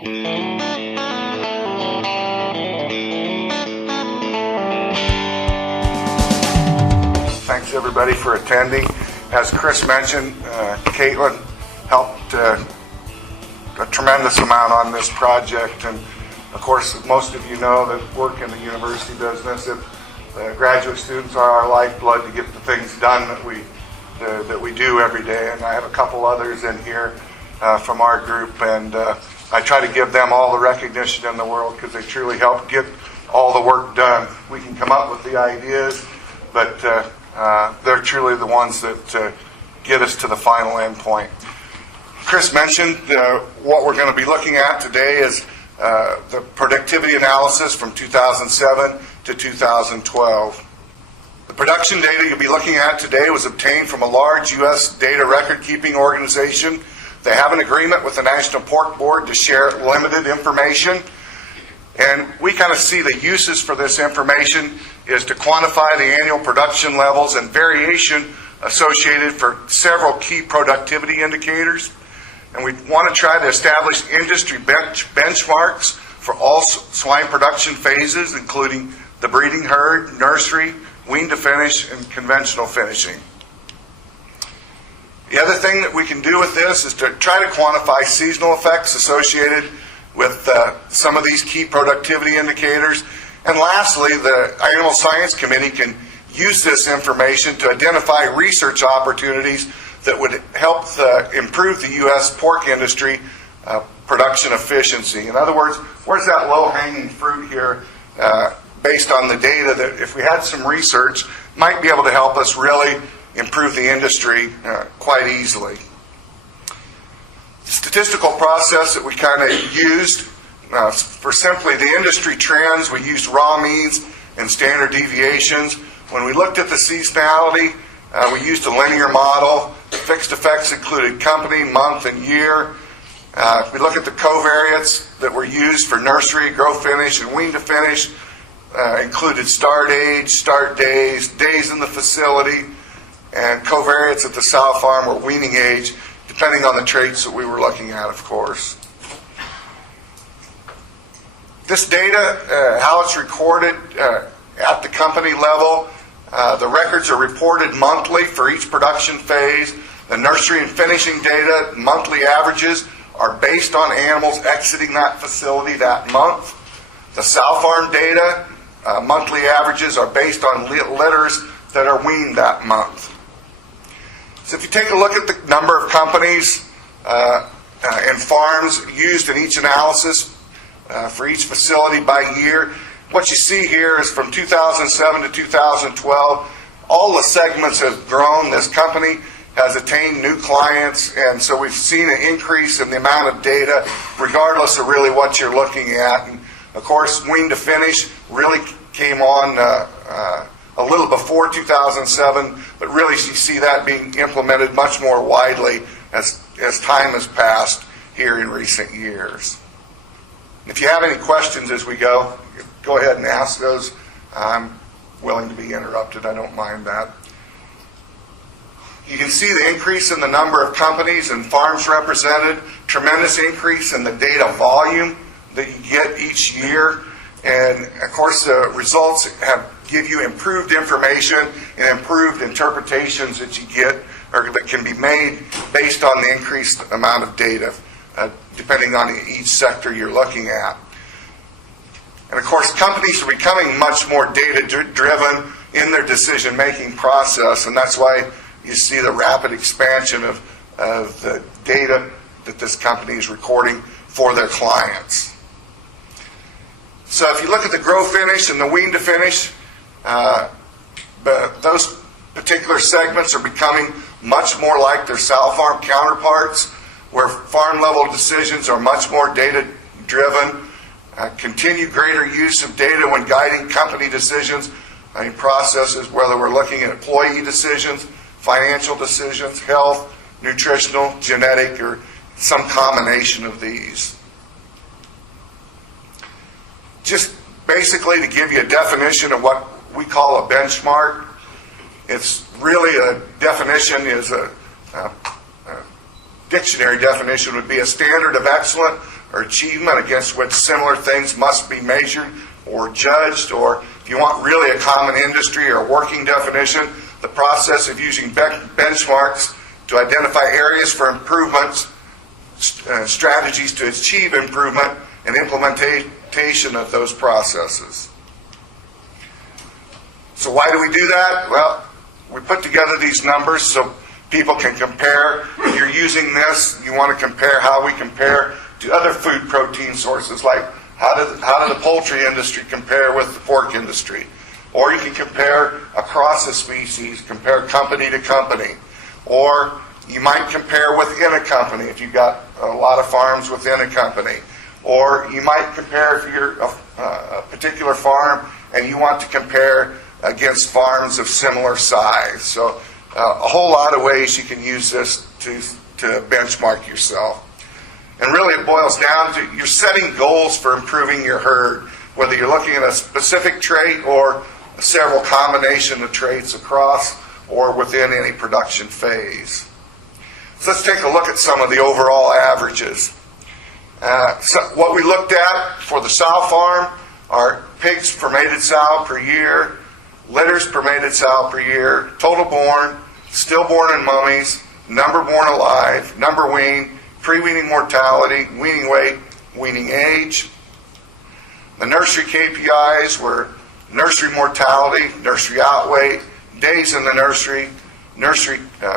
Thanks everybody for attending. As Chris mentioned, Caitlin helped a tremendous amount on this project, and of course most of you know that work in the university business, if graduate students are our lifeblood to get the things done that we do every day. And I have a couple others in here from our group, and I try to give them all the recognition in the world because they truly help get all the work done. We can come up with the ideas, but they're truly the ones that get us to the final end point. Chris mentioned what we're going to be looking at today is the productivity analysis from 2007 to 2012. The production data you'll be looking at today was obtained from a large U.S. data record-keeping organization. They have an agreement with the National Pork Board to share limited information. And we kind of see the uses for this information is to quantify the annual production levels and variation associated for several key productivity indicators. And we want to try to establish industry benchmarks for all swine production phases, including the breeding herd, nursery, wean to finish, and conventional finishing. The other thing that we can do with this is to try to quantify seasonal effects associated with some of these key productivity indicators. And lastly, the Animal Science Committee can use this information to identify research opportunities that would help improve the U.S. pork industry production efficiency. In other words, where's that low-hanging fruit here based on the data that if we had some research might be able to help us really improve the industry quite easily. The statistical process that we kind of used for simply the industry trends, we used raw means and standard deviations. When we looked at the seasonality, we used a linear model. Fixed effects included company, month, and year. If we look at the covariates that were used for nursery, grow finish, and wean to finish, included start age, start days, days in the facility, and covariates at the sow farm or weaning age, depending on the traits that we were looking at, of course. This data, how it's recorded at the company level, the records are reported monthly for each production phase. The nursery and finishing data, monthly averages, are based on animals exiting that facility that month. The sow farm data, monthly averages, are based on litters that are weaned that month. So if you take a look at the number of companies and farms used in each analysis for each facility by year, what you see here is from 2007 to 2012, all the segments have grown. This company has attained new clients, and so we've seen an increase in the amount of data regardless of really what you're looking at. And of course, wean to finish really came on a little before 2007, but really you see that being implemented much more widely as time has passed here in recent years. If you have any questions as we go ahead and ask those. I'm willing to be interrupted. I don't mind that. You can see the increase in the number of companies and farms represented, tremendous increase in the data volume that you get each year. And of course, the results give you improved information and improved interpretations that you get or that can be made based on the increased amount of data, depending on each sector you're looking at. And of course, companies are becoming much more data-driven in their decision-making process, and that's why you see the rapid expansion of the data that this company is recording for their clients. So if you look at the grow finish and the wean to finish, those particular segments are becoming much more like their sow farm counterparts, where farm-level decisions are much more data-driven. Continue greater use of data when guiding company decisions and processes, whether we're looking at employee decisions, financial decisions, health, nutritional, genetic, or some combination of these. Just basically to give you a definition of what we call a benchmark, it's really a definition is a dictionary definition would be a standard of excellent or achievement against which similar things must be measured or judged, or if you want really a common industry or working definition, the process of using benchmarks to identify areas for improvements, strategies to achieve improvement, and implementation of those processes. So why do we do that? Well, we put together these numbers so people can compare. If you're using this, you want to compare how we compare to other food protein sources, like how did the poultry industry compare with the pork industry? Or you can compare across a species, compare company to company. Or you might compare within a company if you've got a lot of farms within a company. Or you might compare if you're a particular farm and you want to compare against farms of similar size. So a whole lot of ways you can use this to benchmark yourself. And really it boils down to you're setting goals for improving your herd, whether you're looking at a specific trait or several combination of traits across or within any production phase. So let's take a look at some of the overall averages. So what we looked at for the sow farm are pigs per mated sow per year, litters per mated sow per year, total born, stillborn and mummies, number born alive, number weaned, pre-weaning mortality, weaning weight, weaning age. The nursery KPIs were nursery mortality, nursery outweight, days in the nursery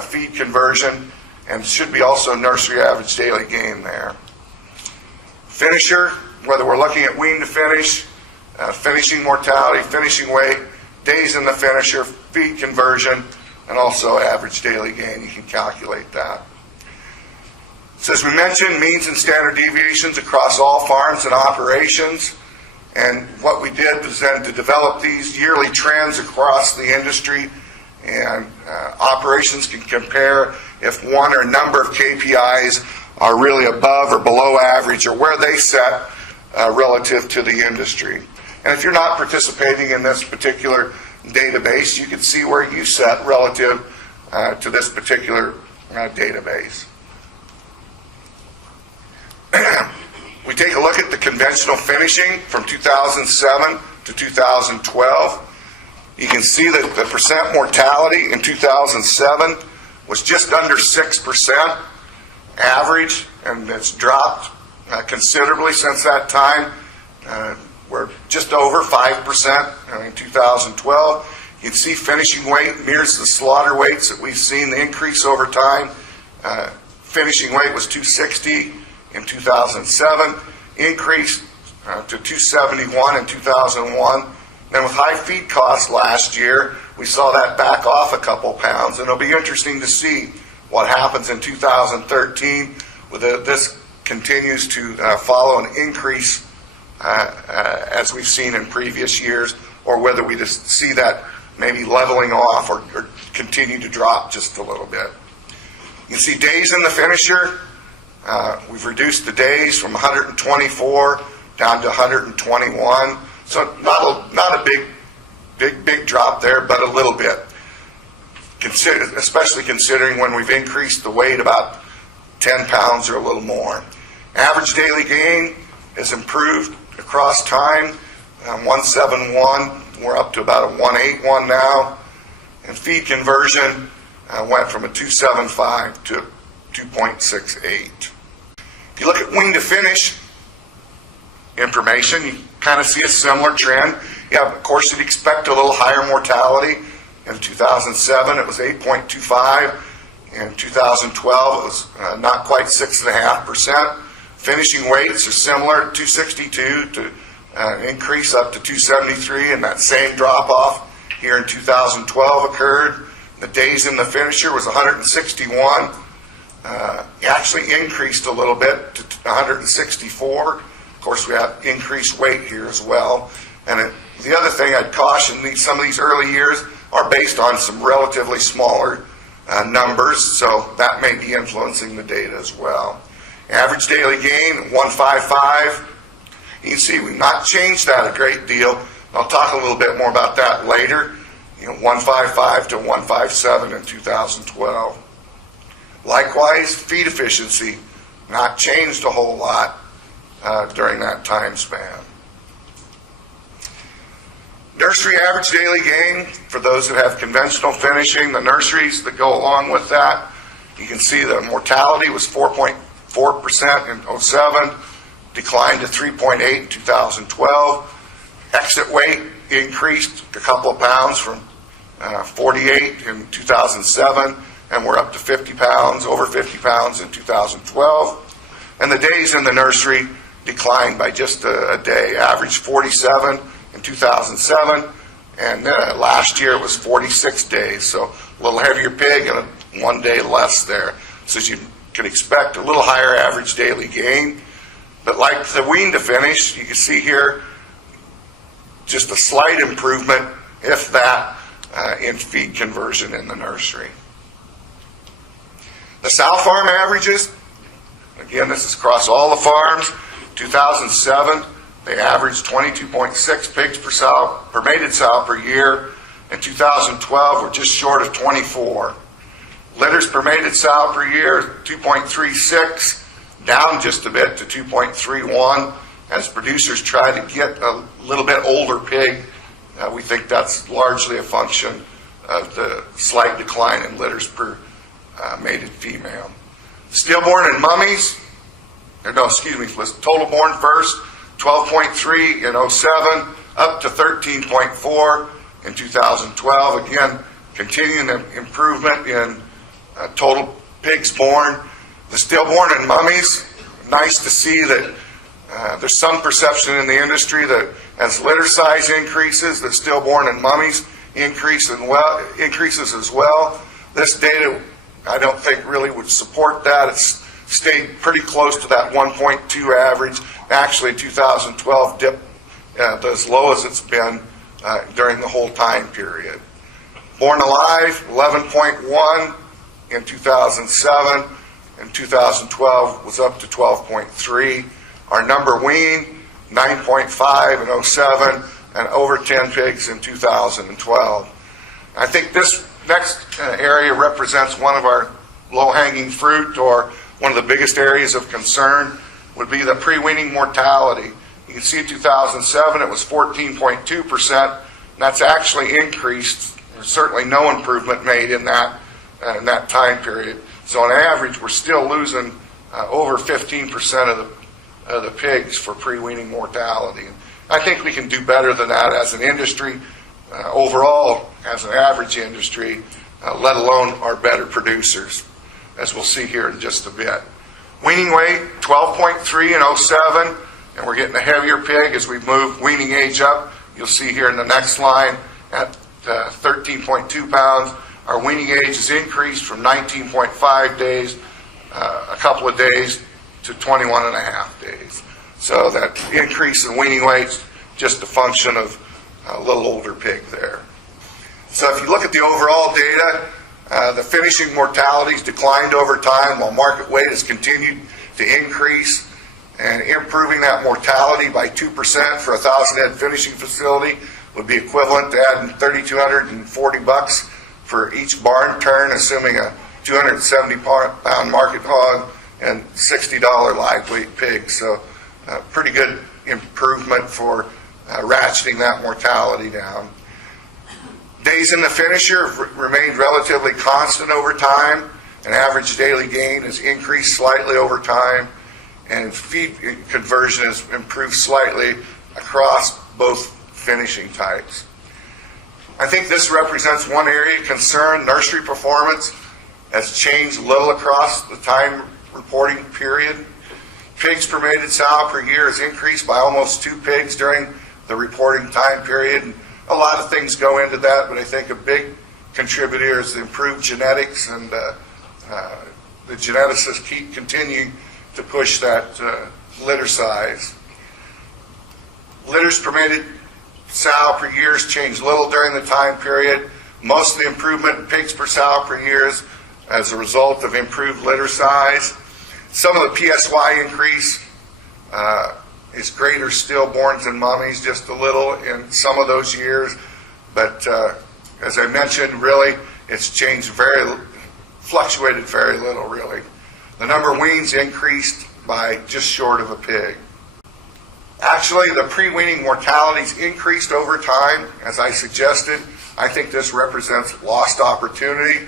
feed conversion, and should be also nursery average daily gain there. Finisher, whether we're looking at wean to finish, finishing mortality, finishing weight, days in the finisher, feed conversion, and also average daily gain. You can calculate that. So as we mentioned, means and standard deviations across all farms and operations. And what we did was then to develop these yearly trends across the industry, and operations can compare if one or number of KPIs are really above or below average, or where they set relative to the industry. And if you're not participating in this particular database, you can see where you set relative to this particular database. We take a look at the conventional finishing from 2007 to 2012. You can see that the percent mortality in 2007 was just under 6% average, and it's dropped considerably since that time. We're just over 5% in 2012. You can see finishing weight mirrors the slaughter weights that we've seen the increase over time. Finishing weight was 260 in 2007, increased to 271 in 2001. Then with high feed costs last year, we saw that back off a couple pounds, and it'll be interesting to see what happens in 2013, whether this continues to follow an increase as we've seen in previous years, or whether we just see that maybe leveling off or continue to drop just a little bit. You can see days in the finisher. We've reduced the days from 124 down to 121. So not a big drop there, but a little bit. Especially considering when we've increased the weight about 10 pounds or a little more. Average daily gain has improved across time. 171, we're up to about a 181 now. And feed conversion went from a 275 to 2.68. If you look at wean to finish information, you kind of see a similar trend. Yeah, of course, you'd expect a little higher mortality. In 2007, it was 8.25. In 2012, it was not quite 6.5%. Finishing weights are similar, 262 to increase up to 273, and that same drop-off here in 2012 occurred. The days in the finisher was 161. Actually increased a little bit to 164. Of course, we have increased weight here as well. And the other thing I'd caution, some of these early years are based on some relatively smaller numbers, so that may be influencing the data as well. Average daily gain, 155. You can see we've not changed that a great deal. I'll talk a little bit more about that later. 155 to 157 in 2012. Likewise, feed efficiency, not changed a whole lot. during that time span. Nursery average daily gain, for those who have conventional finishing, the nurseries that go along with that, you can see the mortality was 4.4% in 07, declined to 3.8 in 2012. Exit weight increased a couple of pounds from 48 in 2007, and we're up to 50 pounds, over 50 pounds in 2012. And the days in the nursery declined by just a day, average 47 in 2007, and last year it was 46 days, so a little heavier pig and 1 day less there. So as you can expect, a little higher average daily gain. But like the wean to finish, you can see here just a slight improvement, if that, in feed conversion in the nursery. The sow farm averages, again, this is across all the farms. 2007, they averaged 22.6 pigs per mated sow per year. In 2012, we're just short of 24. Litters per mated sow per year, 2.36, down just a bit to 2.31. As producers try to get a little bit older pig, we think that's largely a function of the slight decline in litters per mated female. Stillborn and mummies, was total born first, 12.3 in 07, up to 13.4 in 2012. Again, continuing the improvement in total pigs born. The stillborn and mummies, nice to see that there's some perception in the industry that as litter size increases, that stillborn and mummies increases as well. This data, I don't think really would support that. It's stayed pretty close to that 1.2 average. Actually, 2012 dipped as low as it's been during the whole time period. Born alive, 11.1 in 2007. In 2012 was up to 12.3. Our number wean, 9.5 in 07, and over 10 pigs in 2012. I think this next area represents one of our low-hanging fruit, or one of the biggest areas of concern would be the pre-weaning mortality. You can see in 2007 it was 14.2%, and that's actually increased. There's certainly no improvement made in that time period. So on average, we're still losing over 15% of the pigs for pre-weaning mortality. I think we can do better than that as an industry, overall as an average industry, let alone our better producers, as we'll see here in just a bit. Weaning weight, 12.3 in 07, and we're getting a heavier pig as we move weaning age up. You'll see here in the next line at 13.2 pounds. Our weaning age has increased from 19.5 days, a couple of days, to 21 and a half days. So that increase in weaning weight, just a function of a little older pig there. So if you look at the overall data, the finishing mortality's declined over time while market weight has continued to increase, and improving that mortality by 2% for a 1,000 head finishing facility would be equivalent to adding $3,240 for each barn turn, assuming a 270 pound market hog and $60 live weight pig. So pretty good improvement for ratcheting that mortality down. Days in the finisher have remained relatively constant over time, and average daily gain has increased slightly over time, and feed conversion has improved slightly across both finishing types. I think this represents one area of concern. Nursery performance has changed little across the time reporting period. Pigs per mated sow per year has increased by almost 2 pigs during the reporting time period. And a lot of things go into that, but I think a big contributor is the improved genetics, and the geneticists keep continuing to push that litter size. Litters per mated sow per year has changed little during the time period. Most of the improvement in pigs per sow per year is as a result of improved litter size. Some of the PSY increase is greater stillborns and mummies, just a little in some of those years. But as I mentioned, really, it's changed fluctuated very little, really. The number of weans increased by just short of a pig. Actually, the pre-weaning mortalities increased over time, as I suggested. I think this represents lost opportunity.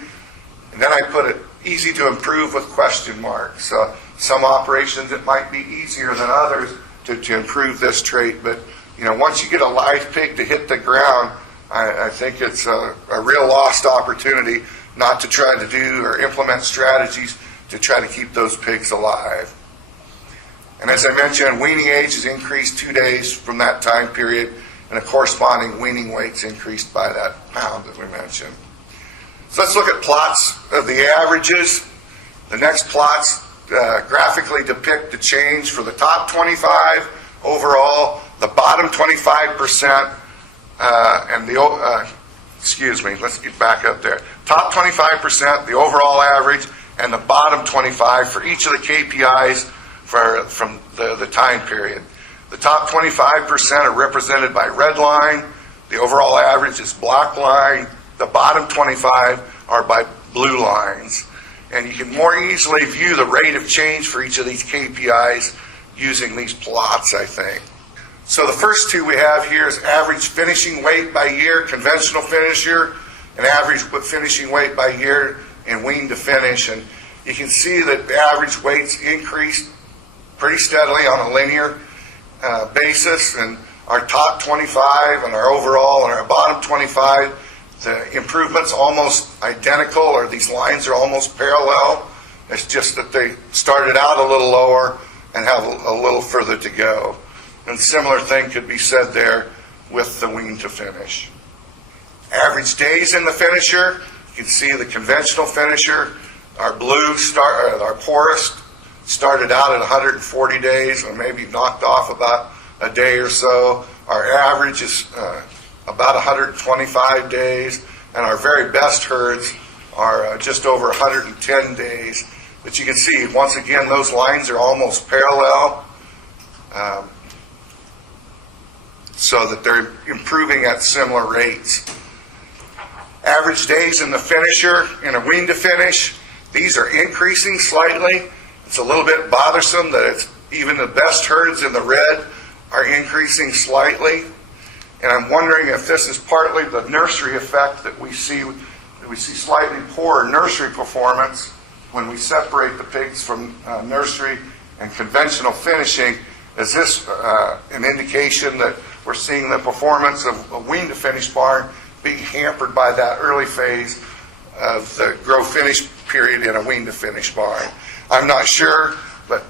And then I put it easy to improve with question marks. Some operations, it might be easier than others to improve this trait. But once you get a live pig to hit the ground, I think it's a real lost opportunity not to try to do or implement strategies to try to keep those pigs alive. And as I mentioned, weaning age has increased 2 days from that time period, and a corresponding weaning weight's increased by that pound that we mentioned. So let's look at plots of the averages. The next plots graphically depict the change for the top 25 overall, the bottom 25%, and the, let's get back up there. Top 25%, the overall average, and the bottom 25 for each of the KPIs from the time period. The top 25% are represented by red line, the overall average is black line, the bottom 25 are by blue lines. And you can more easily view the rate of change for each of these KPIs using these plots, I think. So the first two we have here is average finishing weight by year, conventional finisher, and average finishing weight by year in wean to finish. And you can see that the average weights increased pretty steadily on a linear basis, and our top 25 and our overall and our bottom 25, the improvement's almost identical, or these lines are almost parallel. It's just that they started out a little lower and have a little further to go. And similar thing could be said there with the wean to finish. Average days in the finisher, you can see the conventional finisher, our blue, our poorest, started out at 140 days, or maybe knocked off about a day or so. Our average is about 125 days, and our very best herds are just over 110 days. But you can see, once again, those lines are almost parallel, so that they're improving at similar rates. Average days in the finisher, in a wean to finish, these are increasing slightly. It's a little bit bothersome that it's even the best herds in the red are increasing slightly. And I'm wondering if this is partly the nursery effect that we see slightly poorer nursery performance when we separate the pigs from nursery and conventional finishing. Is this an indication that we're seeing the performance of a wean to finish barn being hampered by that early phase of the grow finish period in a wean to finish barn? I'm not sure, but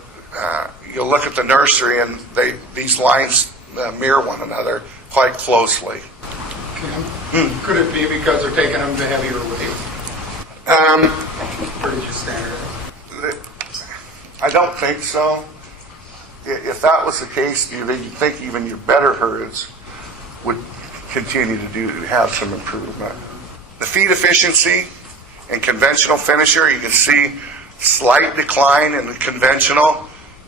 you'll look at the nursery and these lines mirror one another quite closely. Could it be because they're taking them to heavier weight? Pretty just standard. I don't think so. If that was the case, you'd think even your better herds would continue to have some improvement. The feed efficiency in conventional finisher, you can see slight decline in the conventional.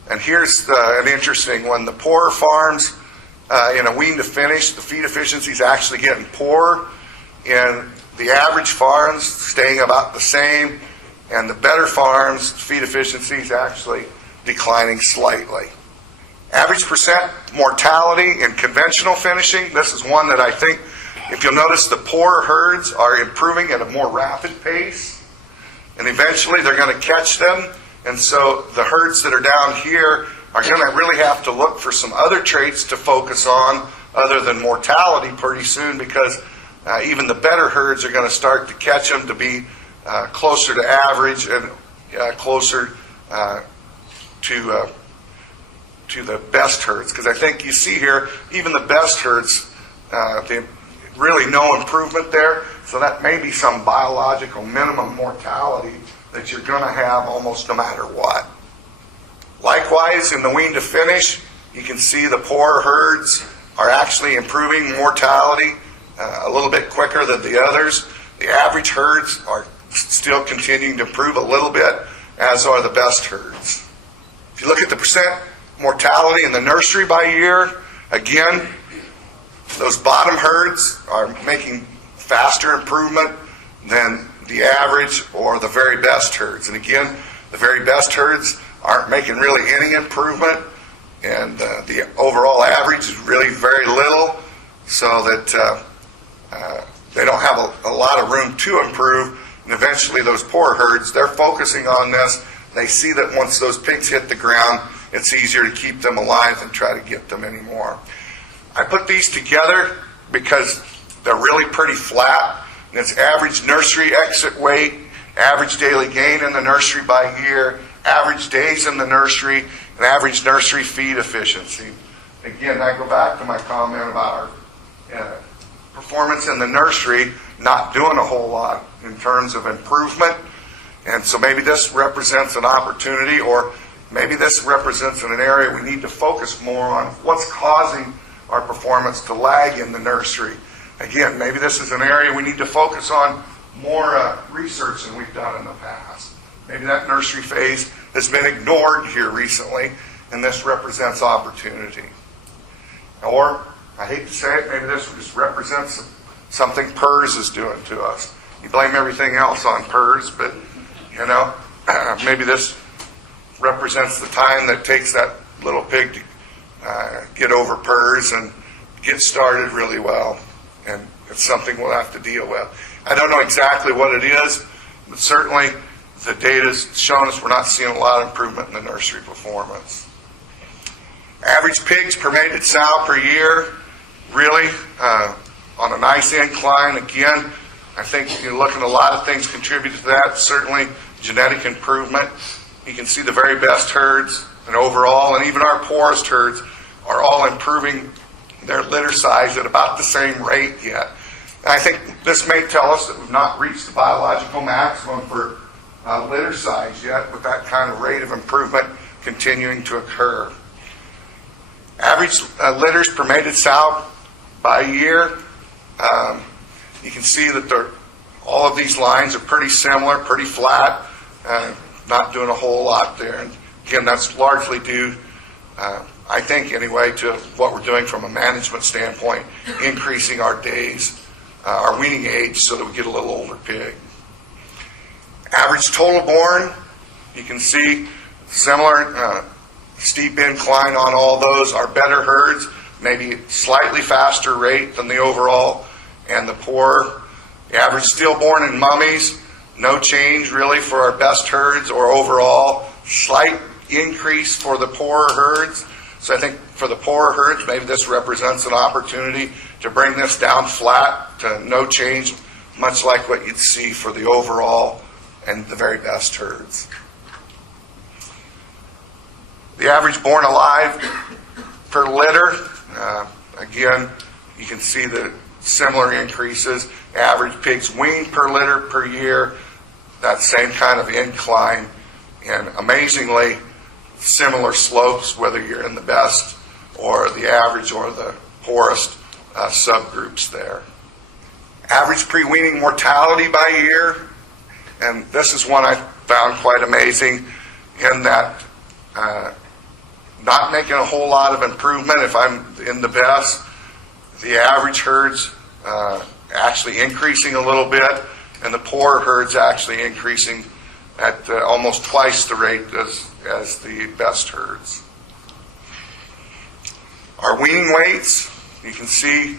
And here's an interesting one. The poorer farms in a wean to finish, the feed efficiency is actually getting poorer. In the average farms, staying about the same. And the better farms, feed efficiency is actually declining slightly. Average percent mortality in conventional finishing. This is one that I think, if you'll notice, the poorer herds are improving at a more rapid pace. And eventually they're going to catch them. And so the herds that are down here are going to really have to look for some other traits to focus on other than mortality pretty soon, because even the better herds are going to start to catch them to be closer to average and closer to the best herds. Because I think you see here, even the best herds, really no improvement there. So that may be some biological minimum mortality that you're going to have almost no matter what. Likewise, in the wean to finish, you can see the poorer herds are actually improving mortality a little bit quicker than the others. The average herds are still continuing to improve a little bit, as are the best herds. If you look at the percent mortality in the nursery by year, again, those bottom herds are making faster improvement than the average or the very best herds. And again, the very best herds aren't making really any improvement. and the overall average is really very little, so that they don't have a lot of room to improve. And eventually those poor herds, they're focusing on this. They see that once those pigs hit the ground, it's easier to keep them alive than try to get them anymore. I put these together because they're really pretty flat. And it's average nursery exit weight, average daily gain in the nursery by year, average days in the nursery, and average nursery feed efficiency. Again, I go back to my comment about our performance in the nursery not doing a whole lot in terms of improvement. And so maybe this represents an opportunity, or maybe this represents an area we need to focus more on what's causing our performance to lag in the nursery. Again, maybe this is an area we need to focus on more research than we've done in the past. Maybe that nursery phase has been ignored here recently, and this represents opportunity. Or, I hate to say it, maybe this just represents something PERS is doing to us. You blame everything else on PERS, but, maybe this represents the time that takes that little pig to get over PERS and get started really well. And it's something we'll have to deal with. I don't know exactly what it is, but certainly the data's shown us we're not seeing a lot of improvement in the nursery performance. Average pigs per mated sow per year, really on a nice incline. Again, I think you're looking at a lot of things contributed to that. Certainly genetic improvement. You can see the very best herds and overall, and even our poorest herds are all improving their litter size at about the same rate yet. And I think this may tell us that we've not reached the biological maximum for litter size yet, with that kind of rate of improvement continuing to occur. Average litters per mated sow by year, you can see that all of these lines are pretty similar, pretty flat, not doing a whole lot there. And again, that's largely due, I think anyway, to what we're doing from a management standpoint, increasing our days, our weaning age, so that we get a little older pig. Average total born, you can see similar steep incline on all those. Our better herds, maybe slightly faster rate than the overall, and the poor. The average stillborn and mummies, no change really for our best herds or overall. Slight increase for the poorer herds. So I think for the poorer herds, maybe this represents an opportunity to bring this down flat to no change, much like what you'd see for the overall and the very best herds. The average born alive per litter, again, you can see the similar increases. Average pigs weaned per litter per year, that same kind of incline, and amazingly similar slopes, whether you're in the best or the average or the poorest subgroups there. Average pre-weaning mortality by year, and this is one I found quite amazing in that not making a whole lot of improvement if I'm in the best. The average herds actually increasing a little bit, and the poorer herds actually increasing at almost twice the rate as the best herds. Our weaning weights, you can see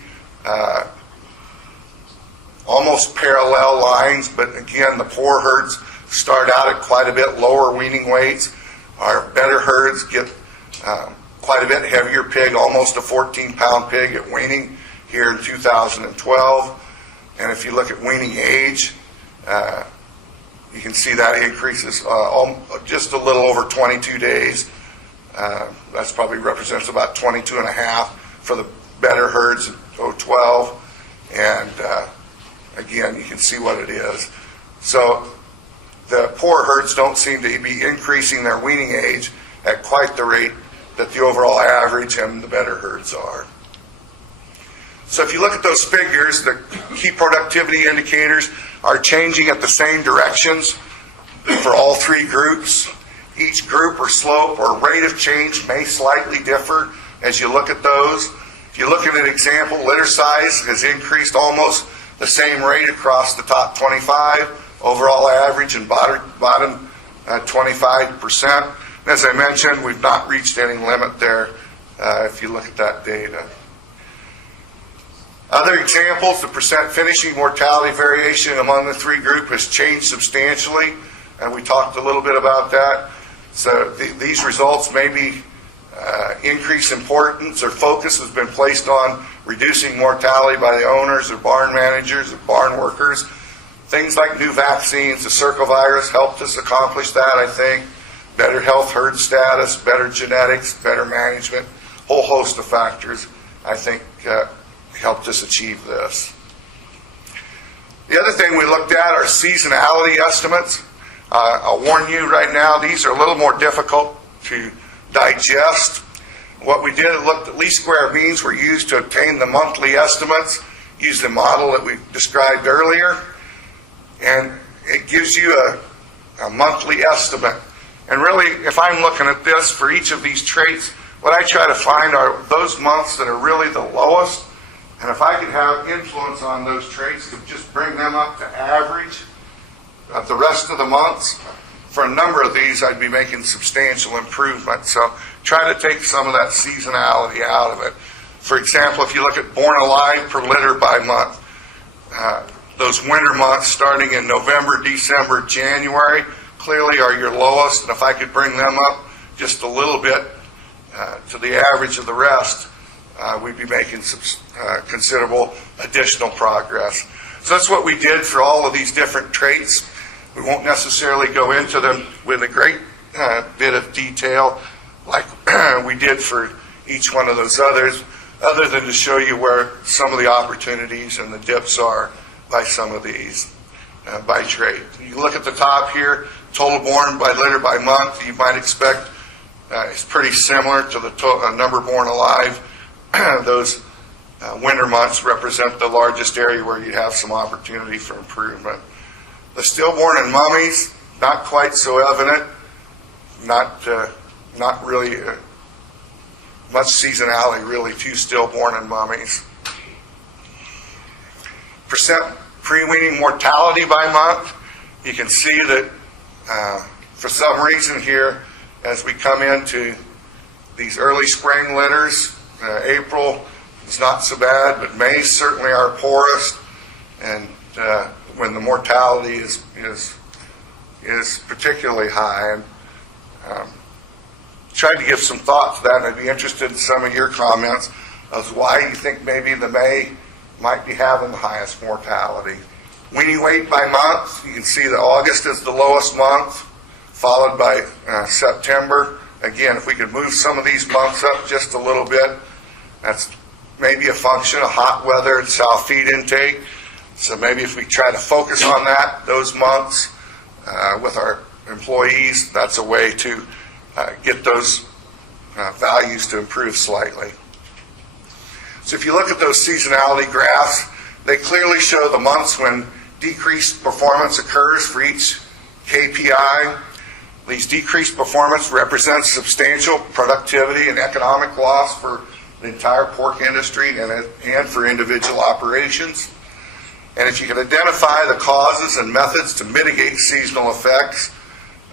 almost parallel lines, but again, the poor herds start out at quite a bit lower weaning weights. Our better herds get quite a bit heavier pig, almost a 14-pound pig at weaning here in 2012. And if you look at weaning age, you can see that increases just a little over 22 days. That's probably represents about 22 and a half for the better herds in 2012. And again, you can see what it is. So the poor herds don't seem to be increasing their weaning age at quite the rate that the overall average and the better herds are. So if you look at those figures, the key productivity indicators are changing at the same directions for all three groups. Each group or slope or rate of change may slightly differ as you look at those. If you look at an example, litter size has increased almost the same rate across the top 25, overall average and bottom 25%. As I mentioned, we've not reached any limit there if you look at that data. Other examples, the percent finishing mortality variation among the three groups has changed substantially, and we talked a little bit about that. So these results may be increased importance or focus has been placed on reducing mortality by the owners or barn managers or barn workers. Things like new vaccines, the circovirus helped us accomplish that, I think. Better health herd status, better genetics, better management, whole host of factors, I think, helped us achieve this. The other thing we looked at are seasonality estimates. I'll warn you right now, these are a little more difficult to digest. What we did, looked at least square means were used to obtain the monthly estimates, used the model that we described earlier, and it gives you a monthly estimate. And really, if I'm looking at this for each of these traits, what I try to find are those months that are really the lowest, and if I could have influence on those traits to just bring them up to average of the rest of the months, for a number of these I'd be making substantial improvement. So try to take some of that seasonality out of it. For example, if you look at born alive per litter by month, those winter months starting in November, December, January clearly are your lowest, and if I could bring them up just a little bit to the average of the rest, we'd be making some considerable additional progress. So that's what we did for all of these different traits. We won't necessarily go into them with a great bit of detail like we did for each one of those others, other than to show you where some of the opportunities and the dips are by some of these by trait. You look at the top here, total born by litter by month, you might expect it's pretty similar to the number born alive. Those winter months represent the largest area where you have some opportunity for improvement. The stillborn and mummies, not quite so evident, not really much seasonality really to stillborn and mummies. Percent pre-weaning mortality by month, you can see that for some reason here, as we come into these early spring litters, April is not so bad, but May is certainly our poorest, and when the mortality is particularly high. And tried to give some thought to that, and I'd be interested in some of your comments as why you think maybe the May might be having the highest mortality. Weaning weight by month, you can see that August is the lowest month, followed by September. Again, if we could move some of these months up just a little bit, that's maybe a function of hot weather and sow feed intake. So maybe if we try to focus on that, those months with our employees, that's a way to get those values to improve slightly. So if you look at those seasonality graphs, they clearly show the months when decreased performance occurs for each KPI. These decreased performance represents substantial productivity and economic loss for the entire pork industry and for individual operations. And if you can identify the causes and methods to mitigate seasonal effects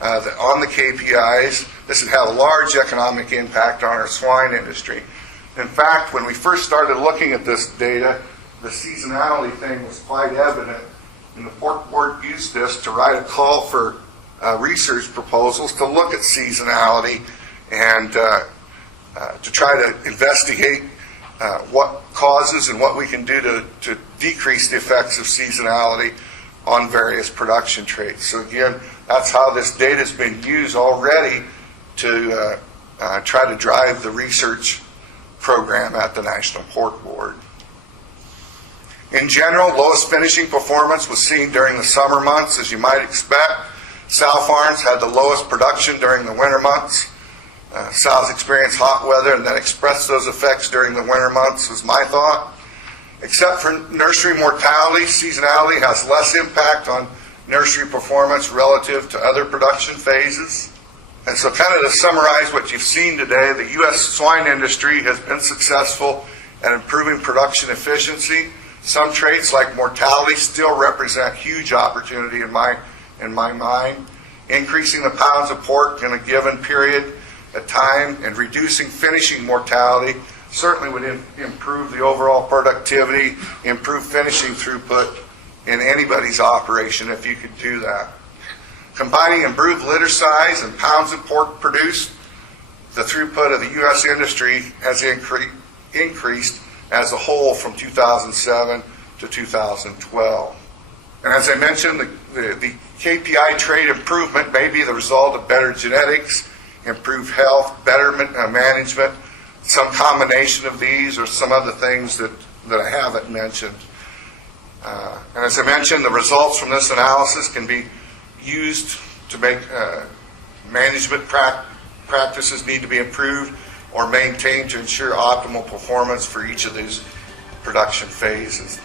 on the KPIs, this would have a large economic impact on our swine industry. In fact, when we first started looking at this data, the seasonality thing was quite evident, and the Pork Board used this to write a call for research proposals to look at seasonality and to try to investigate what causes and what we can do to decrease the effects of seasonality on various production traits. So again, that's how this data has been used already to try to drive the research program at the National Pork Board. In general, lowest finishing performance was seen during the summer months, as you might expect. Sow farms had the lowest production during the winter months. Sows experienced hot weather and then expressed those effects during the winter months, was my thought. Except for nursery mortality, seasonality has less impact on nursery performance relative to other production phases. And so kind of to summarize what you've seen today, the U.S. swine industry has been successful at improving production efficiency. Some traits like mortality still represent huge opportunity in my mind. increasing the pounds of pork in a given period of time, and reducing finishing mortality certainly would improve the overall productivity, improve finishing throughput in anybody's operation if you could do that. Combining improved litter size and pounds of pork produced, the throughput of the U.S. industry has increased as a whole from 2007 to 2012. And as I mentioned, the KPI trait improvement may be the result of better genetics, improved health, better management, some combination of these or some other things that I haven't mentioned. And as I mentioned, the results from this analysis can be used to make management practices need to be improved or maintained to ensure optimal performance for each of these production phases.